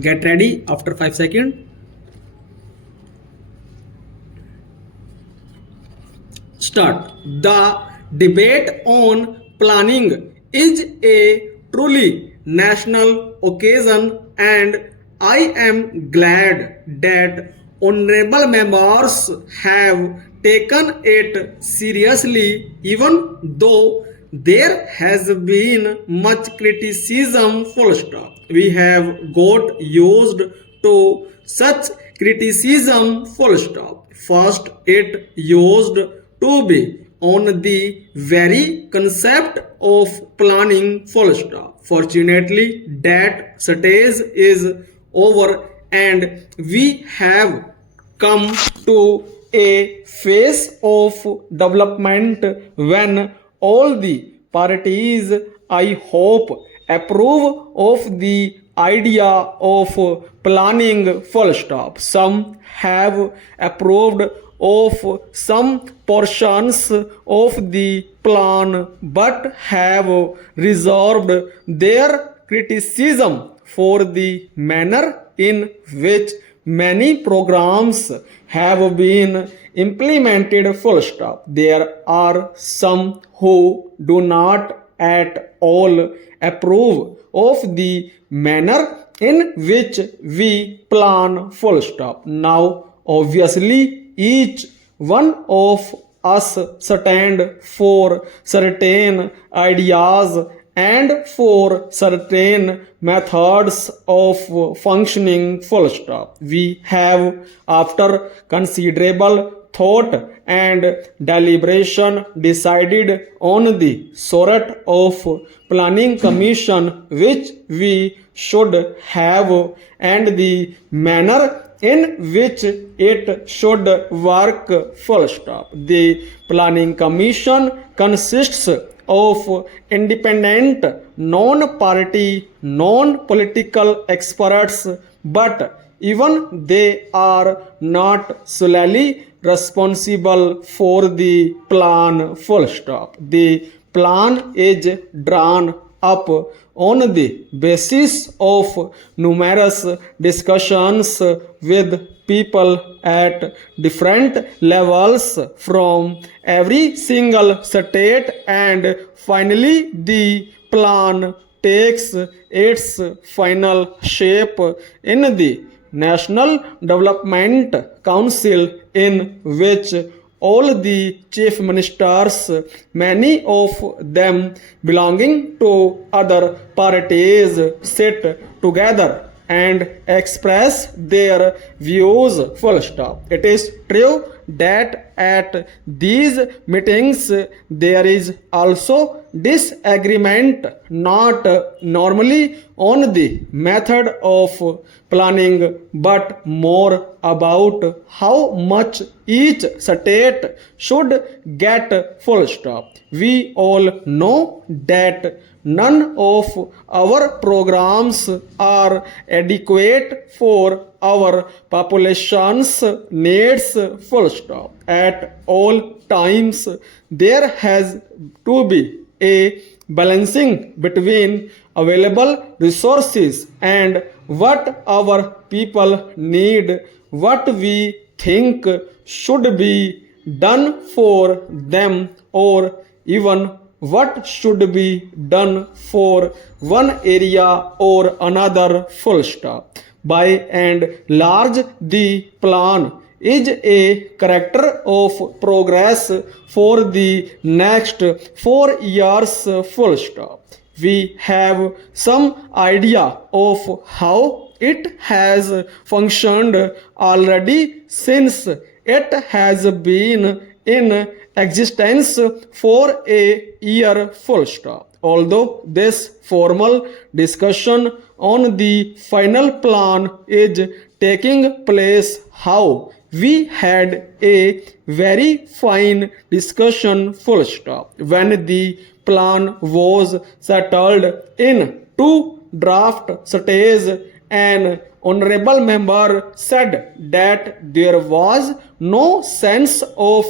Get ready after 5 seconds. Start. The debate on planning is a truly national occasion, and I am glad that honorable members have taken it seriously, even though there has been much criticism. Full stop. We have got used to such criticism. Full stop. First, it used to be on the very concept of planning. Full stop. Fortunately, that stage is over, and we have come to a phase of development when all the parties, I hope, approve of the idea of planning. Full stop. Some have approved of some portions of the plan but have reserved their criticism for the manner in which many programs have been implemented. Full stop. There are some who do not at all approve of the manner in which we plan. Full stop. Now obviously each one of us stand for certain ideas and for certain methods of functioning. Full stop. We have, after considerable thought and deliberation, decided on the sort of planning commission which we should have and the manner in which it should work. Full stop. The planning commission consists of independent, non-party, non-political experts, but even they are not solely responsible for the plan. Full stop. The plan is drawn up on the basis of numerous discussions with people at different levels from every single state, and finally the plan takes its final shape in the National Development Council, in which all the chief ministers, many of them belonging to other parties, sit together and express their views. Full stop. It is true that at these meetings there is also disagreement, not normally on the method of planning but more about how much each state should get. Full stop. We all know that none of our programs are adequate for our population's needs. Full stop. At all times there has to be a balancing between available resources and what our people need, what we think should be done for them, or even what should be done for one area or another. Full stop. By and large, the plan is a character of progress for the next 4 years. Full stop. We have some idea of how it has functioned already since it has been in existence for a year. Full stop. Although this formal discussion on the final plan is taking place, how we had a very fine discussion. Full stop. When the plan was settled in two draft stages, an honorable member said that there was no sense of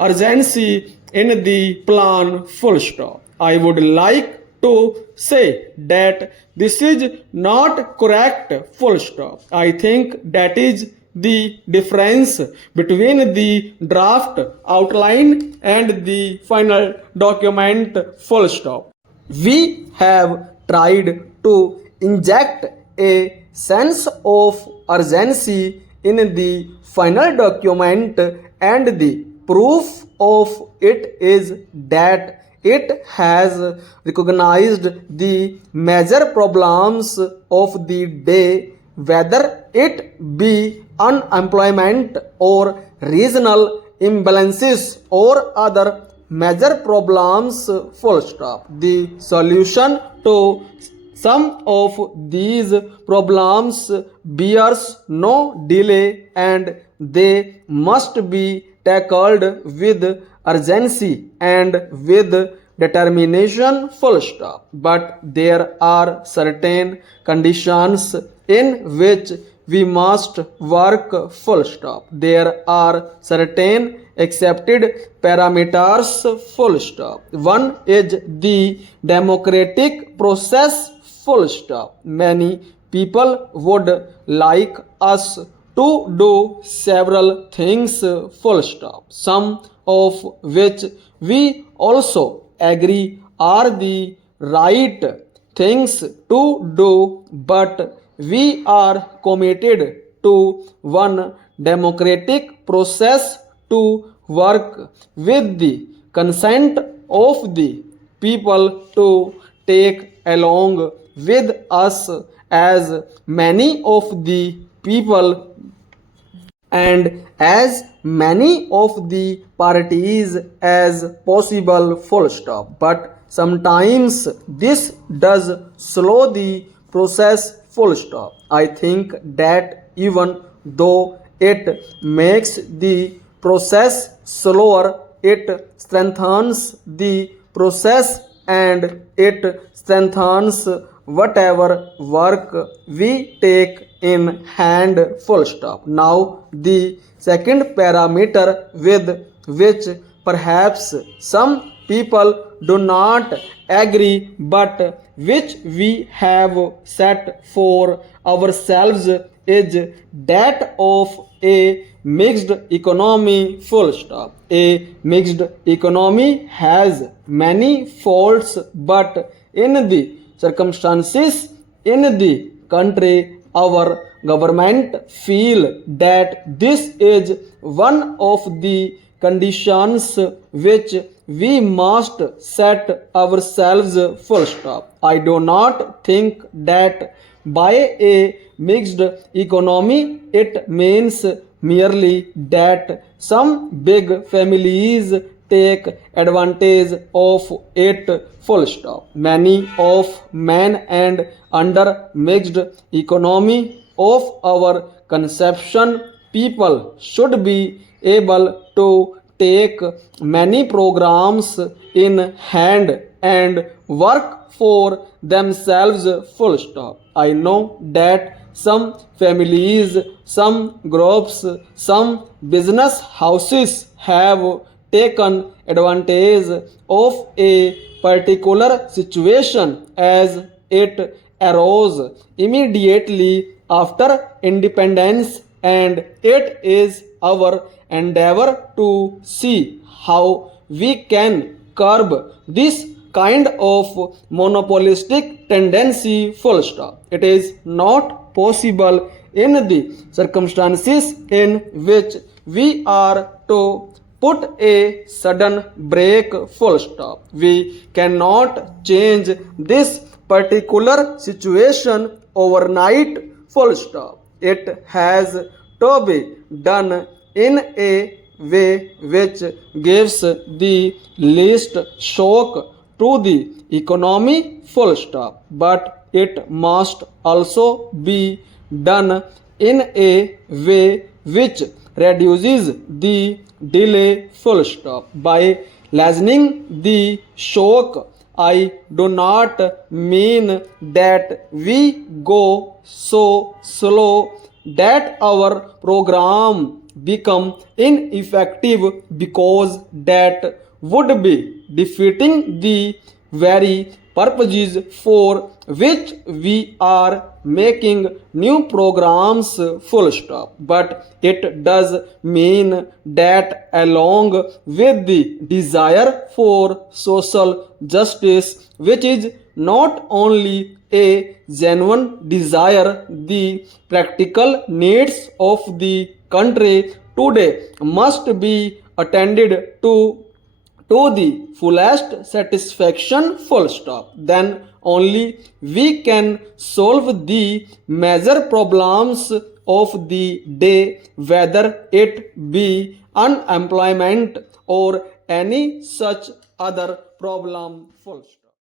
urgency in the plan. Full stop. I would like to say that this is not correct, full stop. I think that is the difference between the draft outline and the final document, full stop. We have tried to inject a sense of urgency in the final document, and the proof of it is that it has recognized the major problems of the day, whether it be unemployment or regional imbalances or other major problems, full stop. The solution to some of these problems bears no delay, and they must be tackled with urgency and with determination, full stop. But there are certain conditions in which we must work, full stop. There are certain accepted parameters, full stop. One is the democratic process, full stop. Many people would like us to do several things, full stop, some of which we also agree are the right things to do, but we are committed to one democratic process to work with the consent of the people to take along with us as many of the people and as many of the parties as possible, full stop. But sometimes this does slow the process, full stop. I think that even though it makes the process slower, it strengthens the process and it strengthens whatever work we take in hand, full stop. Now the second parameter with which perhaps some people do not agree, but which we have set for ourselves, is that of a mixed economy, full stop. A mixed economy has many faults, but in the circumstances in the country, our government feel that this is one of the conditions which we must set ourselves, full stop. I do not think that by a mixed economy it means merely that some big families take advantage of it, full stop. Many of men and under mixed economy of our conception, people should be able to take many programs in hand and work for themselves, full stop. I know that some families, some groups, some business houses have taken advantage of a particular situation as it arose immediately after independence, and it is our endeavor to see how we can curb this kind of monopolistic tendency, full stop. It is not possible in the circumstances in which we are to put a sudden break, full stop. We cannot change this particular situation overnight, full stop. It has to be done in a way which gives the least shock to the economy, full stop. But it must also be done in a way which reduces the delay, full stop. By lessening the shock, I do not mean that we go so slow that our program become ineffective, because that would be defeating the very purposes for which we are making new programs, full stop. But it does mean that along with the desire for social justice, which is not only a genuine desire, the practical needs of the country today must be attended to the fullest satisfaction, full stop. Then only we can solve the major problems of the day, whether it be unemployment or any such other problem, full stop.